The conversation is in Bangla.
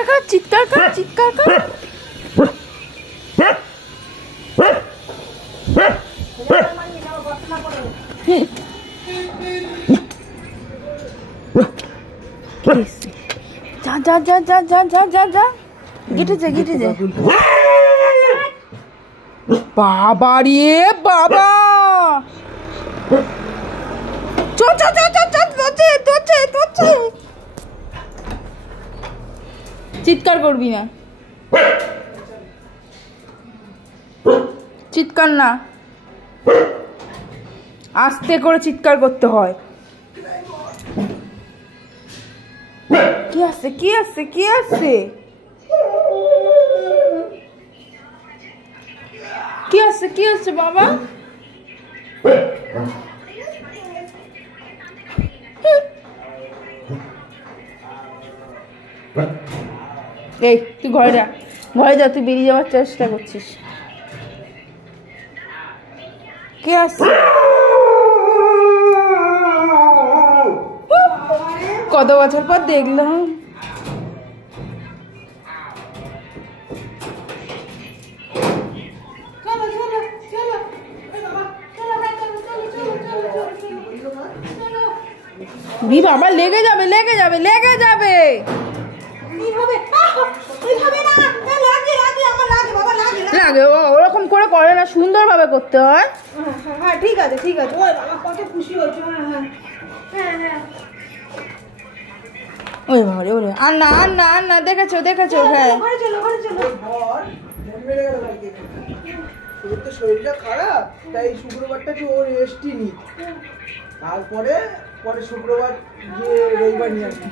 চিৎকার কর, চিৎকার কর, চিৎকার কর। যা যা যা যা যা যা যা যা, গেটে যা, গেটে যা। বাবা রে বাবা, চিৎকার করবি না, চিৎকার না, আস্তে করে চিৎকার করতে হয়। কি আছে, কি আছে, কি আছে, কি আছে, কি আছে বাবা? এই তুই ঘরে যা, ঘরে যা, তুই বেরিয়ে যাওয়ার চেষ্টা করছিস। কে আছে? কত বছর পর দেখলাম। বাবা লেগে যাবে, লেগে যাবে, লেগে যাবে। লাগে, ওরকম করে করে না, সুন্দর ভাবে করতে হয়। হ্যাঁ ঠিক আছে, ঠিক আছে। ওই বাবা কত খুশি হয়েছে। হ্যাঁ হ্যাঁ হ্যাঁ। ওই বাবা রে, ওরে আর না, আর না, আর না, দেখেছো, দেখেছো। হ্যাঁ ঘরে চলো, ঘরে চলো। তোর তো শরীরটা খারাপ, তাই শুক্রবারটা কি ওর রেস্টই নি, তারপরে পরে শুক্রবার গিয়ে রবিবার নিয়ে আসবি।